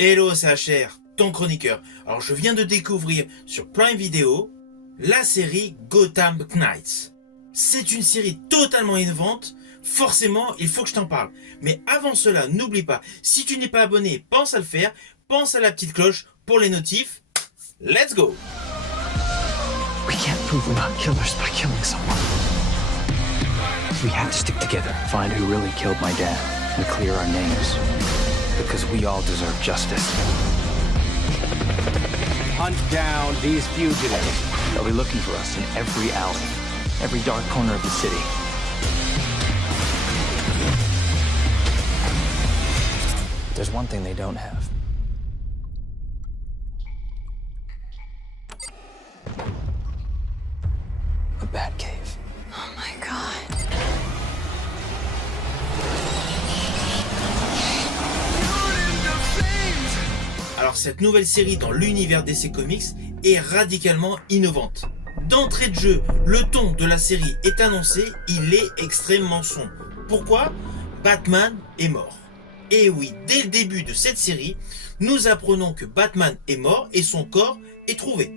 Hello, c'est HR, ton chroniqueur. Alors je viens de découvrir sur Prime Video la série Gotham Knights. C'est une série totalement innovante, forcément il faut que je t'en parle. Mais avant cela, n'oublie pas, si tu n'es pas abonné, pense à le faire, pense à la petite cloche pour les notifs. Let's go! We can't prove we're not killers by killing someone. We have to stick together, find who really killed my dad, and clear our names. Because we all deserve justice. Hunt down these fugitives. They'll be looking for us in every alley, every dark corner of the city. There's one thing they don't have. A Batcave. Oh my god. Alors cette nouvelle série dans l'univers DC Comics est radicalement innovante. D'entrée de jeu, le ton de la série est annoncé, il est extrêmement sombre. Pourquoi ? Batman est mort. Et oui, dès le début de cette série, nous apprenons que Batman est mort et son corps est trouvé.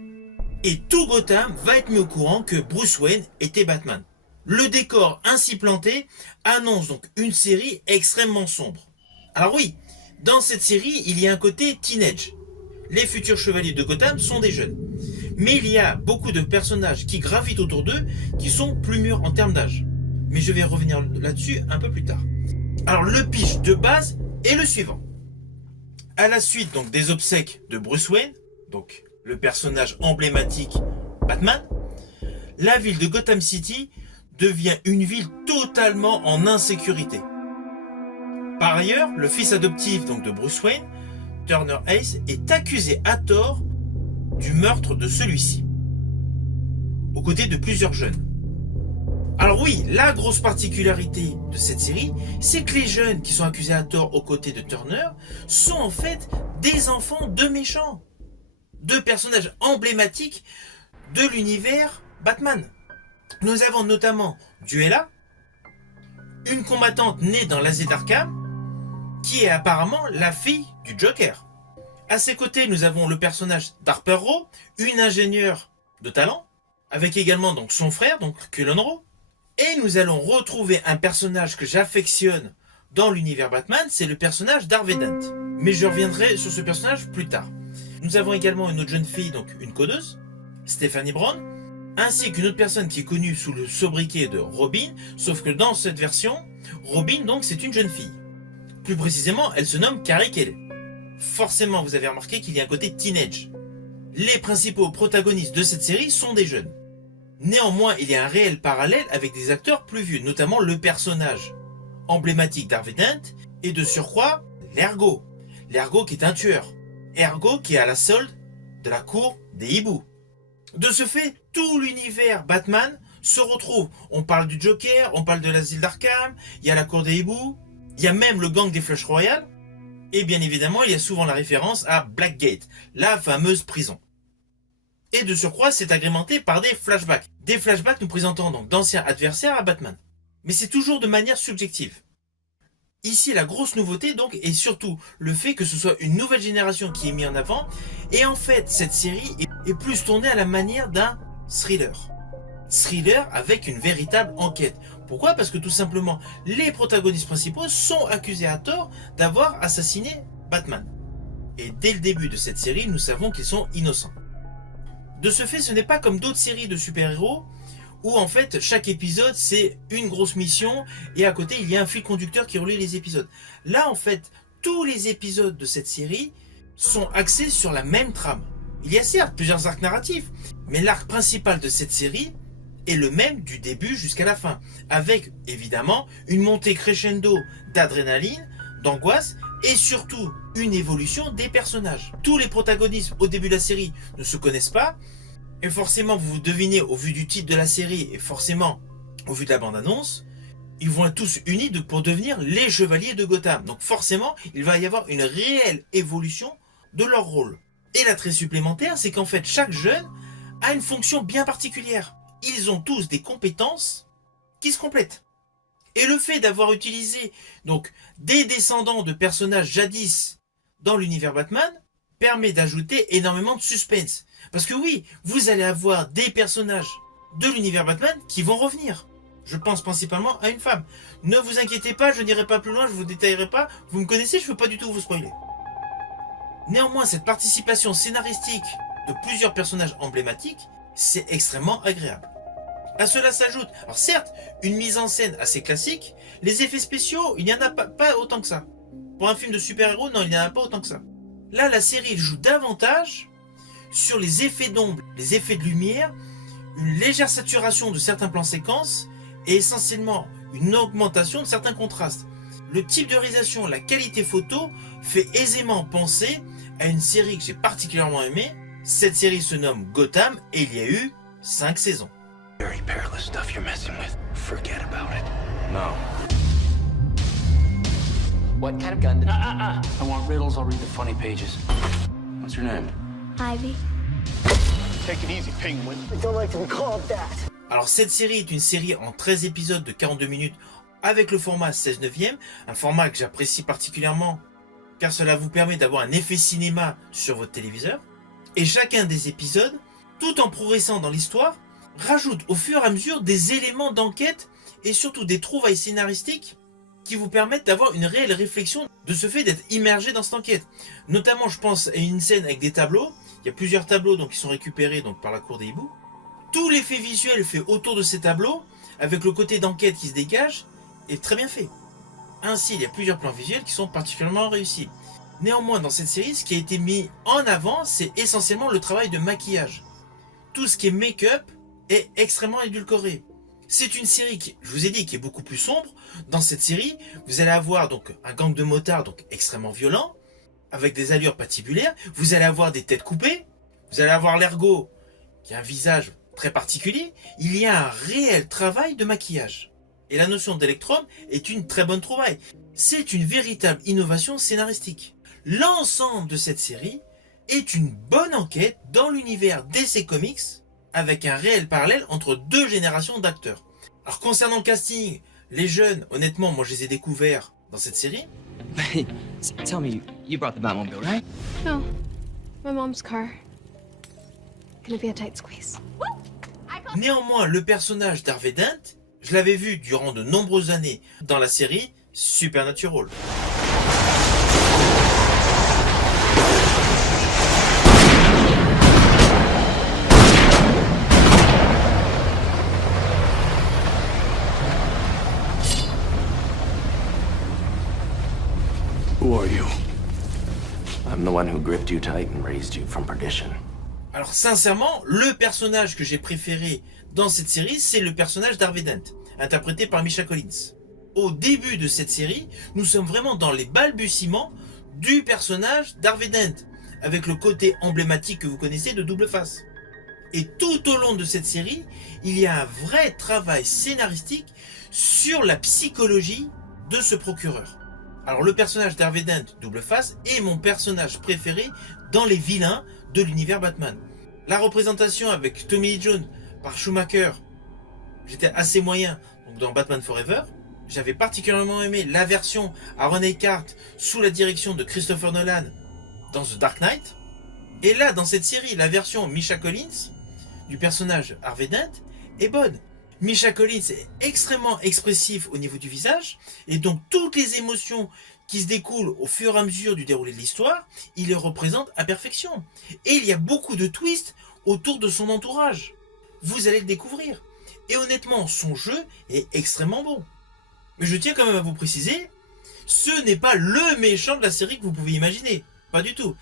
Et tout Gotham va être mis au courant que Bruce Wayne était Batman. Le décor ainsi planté annonce donc une série extrêmement sombre. Alors oui, dans cette série, il y a un côté teenage. Les futurs chevaliers de Gotham sont des jeunes. Mais il y a beaucoup de personnages qui gravitent autour d'eux qui sont plus mûrs en termes d'âge. Mais je vais revenir là-dessus un peu plus tard. Alors le pitch de base est le suivant. À la suite donc des obsèques de Bruce Wayne, donc le personnage emblématique Batman, la ville de Gotham City devient une ville totalement en insécurité. Par ailleurs, le fils adoptif donc de Bruce Wayne, Turner Hayes, est accusé à tort du meurtre de celui-ci, aux côtés de plusieurs jeunes. Alors oui, la grosse particularité de cette série, c'est que les jeunes qui sont accusés à tort aux côtés de Turner sont en fait des enfants de méchants, de personnages emblématiques de l'univers Batman. Nous avons notamment Duella, une combattante née dans l'Asile d'Arkham, qui est apparemment la fille du Joker. À ses côtés, nous avons le personnage d'Harper Row, une ingénieure de talent, avec également donc son frère, donc Cullen Row. Et nous allons retrouver un personnage que j'affectionne dans l'univers Batman, c'est le personnage d'Harvey Dent. Mais je reviendrai sur ce personnage plus tard. Nous avons également une autre jeune fille, donc une codeuse, Stephanie Brown, ainsi qu'une autre personne qui est connue sous le sobriquet de Robin, sauf que dans cette version, Robin donc c'est une jeune fille. Plus précisément, elle se nomme Carrie Kelly. Forcément, vous avez remarqué qu'il y a un côté teenage. Les principaux protagonistes de cette série sont des jeunes. Néanmoins, il y a un réel parallèle avec des acteurs plus vieux, notamment le personnage emblématique d'Harvey Dent et de surcroît l'Ergo. L'Ergo qui est un tueur. Ergo qui est à la solde de la cour des hiboux. De ce fait, tout l'univers Batman se retrouve. On parle du Joker, on parle de l'asile d'Arkham, il y a la cour des hiboux, il y a même le gang des Flush Royale, et bien évidemment, il y a souvent la référence à Blackgate, la fameuse prison. Et de surcroît, c'est agrémenté par des flashbacks. Des flashbacks nous présentant donc d'anciens adversaires à Batman. Mais c'est toujours de manière subjective. Ici, la grosse nouveauté donc est surtout le fait que ce soit une nouvelle génération qui est mise en avant. Et en fait, cette série est plus tournée à la manière d'un thriller. Thriller avec une véritable enquête. Pourquoi ? Parce que tout simplement, les protagonistes principaux sont accusés à tort d'avoir assassiné Batman. Et dès le début de cette série, nous savons qu'ils sont innocents. De ce fait, ce n'est pas comme d'autres séries de super-héros où en fait chaque épisode c'est une grosse mission et à côté il y a un fil conducteur qui relie les épisodes. Là en fait, tous les épisodes de cette série sont axés sur la même trame. Il y a certes plusieurs arcs narratifs, mais l'arc principal de cette série est le même du début jusqu'à la fin, avec évidemment une montée crescendo d'adrénaline, d'angoisse et surtout une évolution des personnages. Tous les protagonistes au début de la série ne se connaissent pas, et forcément vous devinez au vu du titre de la série et forcément au vu de la bande-annonce, ils vont être tous unis pour devenir les chevaliers de Gotham. Donc forcément, il va y avoir une réelle évolution de leur rôle. Et l'attrait supplémentaire, c'est qu'en fait chaque jeune a une fonction bien particulière. Ils ont tous des compétences qui se complètent. Et le fait d'avoir utilisé donc des descendants de personnages jadis dans l'univers Batman permet d'ajouter énormément de suspense. Parce que oui, vous allez avoir des personnages de l'univers Batman qui vont revenir. Je pense principalement à une femme. Ne vous inquiétez pas, je n'irai pas plus loin, je vous détaillerai pas. Vous me connaissez, je ne veux pas du tout vous spoiler. Néanmoins, cette participation scénaristique de plusieurs personnages emblématiques, c'est extrêmement agréable. À cela s'ajoute, alors certes, une mise en scène assez classique, les effets spéciaux, il n'y en a pas autant que ça. Pour un film de super-héros, non, il n'y en a pas autant que ça. Là, la série joue davantage sur les effets d'ombre, les effets de lumière, une légère saturation de certains plans séquences et essentiellement une augmentation de certains contrastes. Le type de réalisation, la qualité photo fait aisément penser à une série que j'ai particulièrement aimée. Cette série se nomme Gotham et il y a eu 5 saisons. Very perilous stuff you're messing with. Forget about it. No. What kind of gun? I want riddles. I'll read the funny pages. What's your name? Ivy. Take it easy, Penguin. I don't like to be called that. Alors cette série est une série en 13 épisodes de 42 minutes avec le format 16/9, un format que j'apprécie particulièrement car cela vous permet d'avoir un effet cinéma sur votre téléviseur. Et chacun des épisodes, tout en progressant dans l'histoire, rajoute au fur et à mesure des éléments d'enquête et surtout des trouvailles scénaristiques qui vous permettent d'avoir une réelle réflexion de ce fait d'être immergé dans cette enquête. Notamment, je pense à une scène avec des tableaux. Il y a plusieurs tableaux qui sont récupérés par la cour des hiboux. Tout l'effet visuel fait autour de ces tableaux, avec le côté d'enquête qui se dégage, est très bien fait. Ainsi, il y a plusieurs plans visuels qui sont particulièrement réussis. Néanmoins, dans cette série, ce qui a été mis en avant, c'est essentiellement le travail de maquillage. Tout ce qui est make-up est extrêmement édulcoré. C'est une série qui, je vous ai dit, qui est beaucoup plus sombre. Dans cette série, vous allez avoir un gang de motards extrêmement violent, avec des allures patibulaires. Vous allez avoir des têtes coupées. Vous allez avoir l'ergot, qui a un visage très particulier. Il y a un réel travail de maquillage. Et la notion d'Electrum est une très bonne trouvaille. C'est une véritable innovation scénaristique. L'ensemble de cette série est une bonne enquête dans l'univers DC Comics, avec un réel parallèle entre deux générations d'acteurs. Alors concernant le casting, les jeunes, honnêtement, moi je les ai découverts dans cette série. Hey, tell me, you brought the Batmobile, right? No, my mom's car. Gonna be a tight squeeze. Néanmoins, le personnage d'Harvey Dent, je l'avais vu durant de nombreuses années dans la série Supernatural. Who are you? I'm the one who gripped you tight and raised you from perdition. Alors sincèrement, le personnage que j'ai préféré dans cette série, c'est le personnage d'Harvey Dent, interprété par Misha Collins. Au début de cette série, nous sommes vraiment dans les balbutiements du personnage d'Harvey Dent, avec le côté emblématique que vous connaissez de Double Face. Et tout au long de cette série, il y a un vrai travail scénaristique sur la psychologie de ce procureur. Alors le personnage d'Harvey Dent, Double Face, est mon personnage préféré dans les vilains de l'univers Batman. La représentation avec Tommy Lee Jones par Schumacher, j'étais assez moyen dans Batman Forever. J'avais particulièrement aimé la version Aaron Eckhart sous la direction de Christopher Nolan dans The Dark Knight. Et là, dans cette série, la version Misha Collins du personnage Harvey Dent est bonne. Misha Collins est extrêmement expressif au niveau du visage, et donc toutes les émotions qui se découlent au fur et à mesure du déroulé de l'histoire, il les représente à perfection. Et il y a beaucoup de twists autour de son entourage. Vous allez le découvrir. Et honnêtement, son jeu est extrêmement bon. Mais je tiens quand même à vous préciser, ce n'est pas le méchant de la série que vous pouvez imaginer. Pas du tout.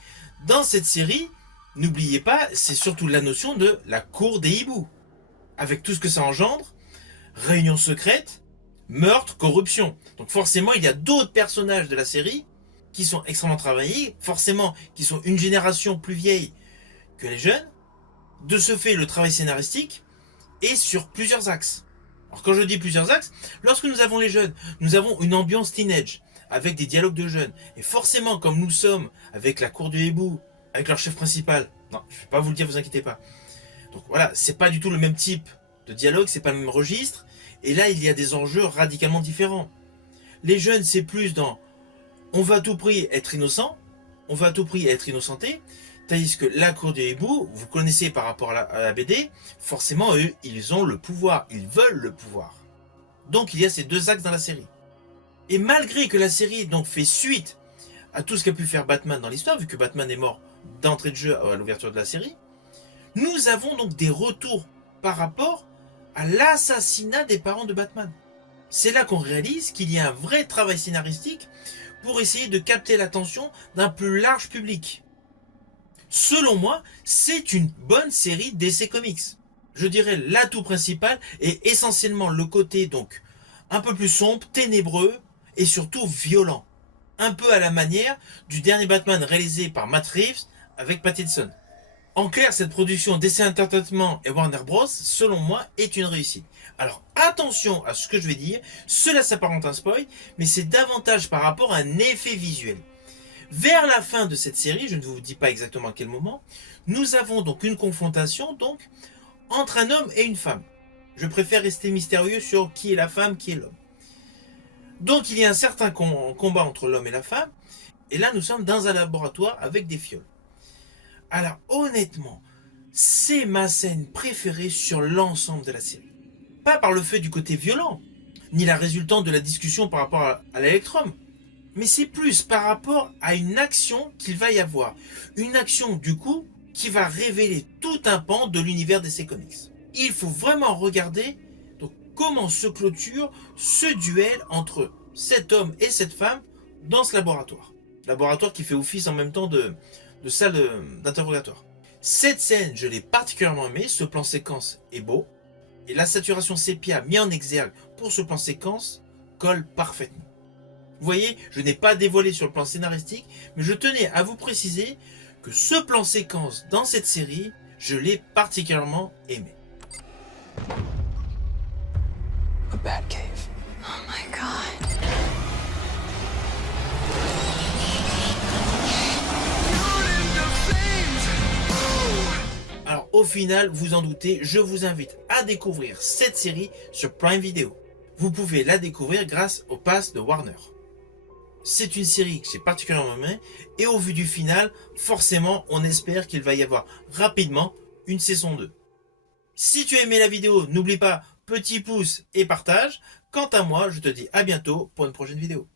Dans cette série, n'oubliez pas, c'est surtout la notion de la cour des hiboux. Avec tout ce que ça engendre, réunion secrète, meurtre, corruption. Donc forcément, il y a d'autres personnages de la série qui sont extrêmement travaillés, forcément qui sont une génération plus vieille que les jeunes. De ce fait, le travail scénaristique est sur plusieurs axes. Alors quand je dis plusieurs axes, lorsque nous avons les jeunes, nous avons une ambiance teenage, avec des dialogues de jeunes. Et forcément, comme nous sommes avec la cour du hibou, avec leur chef principal, non, je ne vais pas vous le dire, vous inquiétez pas. Donc voilà, c'est pas du tout le même type de dialogue, c'est pas le même registre. Et là, il y a des enjeux radicalement différents. Les jeunes, c'est plus dans on va à tout prix être innocent. on veut à tout prix être innocenté, tandis que la cour du hibou, vous connaissez par rapport à la BD, forcément eux, ils ont le pouvoir, ils veulent le pouvoir. Donc il y a ces deux axes dans la série. Et malgré que la série donc fait suite à tout ce qu'a pu faire Batman dans l'histoire, vu que Batman est mort d'entrée de jeu à l'ouverture de la série, nous avons donc des retours par rapport à l'assassinat des parents de Batman. C'est là qu'on réalise qu'il y a un vrai travail scénaristique pour essayer de capter l'attention d'un plus large public. Selon moi, c'est une bonne série DC Comics. Je dirais l'atout principal est essentiellement le côté donc un peu plus sombre, ténébreux et surtout violent. Un peu à la manière du dernier Batman réalisé par Matt Reeves avec Pattinson. En clair, cette production DC Entertainment et Warner Bros, selon moi, est une réussite. Alors attention à ce que je vais dire, cela s'apparente à un spoil, mais c'est davantage par rapport à un effet visuel. Vers la fin de cette série, je ne vous dis pas exactement à quel moment, nous avons donc une confrontation donc entre un homme et une femme. Je préfère rester mystérieux sur qui est la femme, qui est l'homme. Donc il y a un certain combat entre l'homme et la femme, et là nous sommes dans un laboratoire avec des fioles. Alors honnêtement, c'est ma scène préférée sur l'ensemble de la série. Pas par le fait du côté violent, ni la résultante de la discussion par rapport à l'Electrum, mais c'est plus par rapport à une action qu'il va y avoir. Une action du coup qui va révéler tout un pan de l'univers DC Comics. Il faut vraiment regarder donc, comment se clôture ce duel entre cet homme et cette femme dans ce laboratoire. Laboratoire qui fait office en même temps de salle d'interrogatoire. Cette scène, je l'ai particulièrement aimée, ce plan séquence est beau, et la saturation sépia mis en exergue pour ce plan séquence colle parfaitement. Vous voyez, je n'ai pas dévoilé sur le plan scénaristique, mais je tenais à vous préciser que ce plan séquence dans cette série, je l'ai particulièrement aimé. A Batcave. Oh my god. Alors au final, vous en doutez, je vous invite à découvrir cette série sur Prime Video. Vous pouvez la découvrir grâce au pass de Warner. C'est une série que j'ai particulièrement aimée et au vu du final, forcément, on espère qu'il va y avoir rapidement une saison 2. Si tu as aimé la vidéo, n'oublie pas petit pouce et partage. Quant à moi, je te dis à bientôt pour une prochaine vidéo.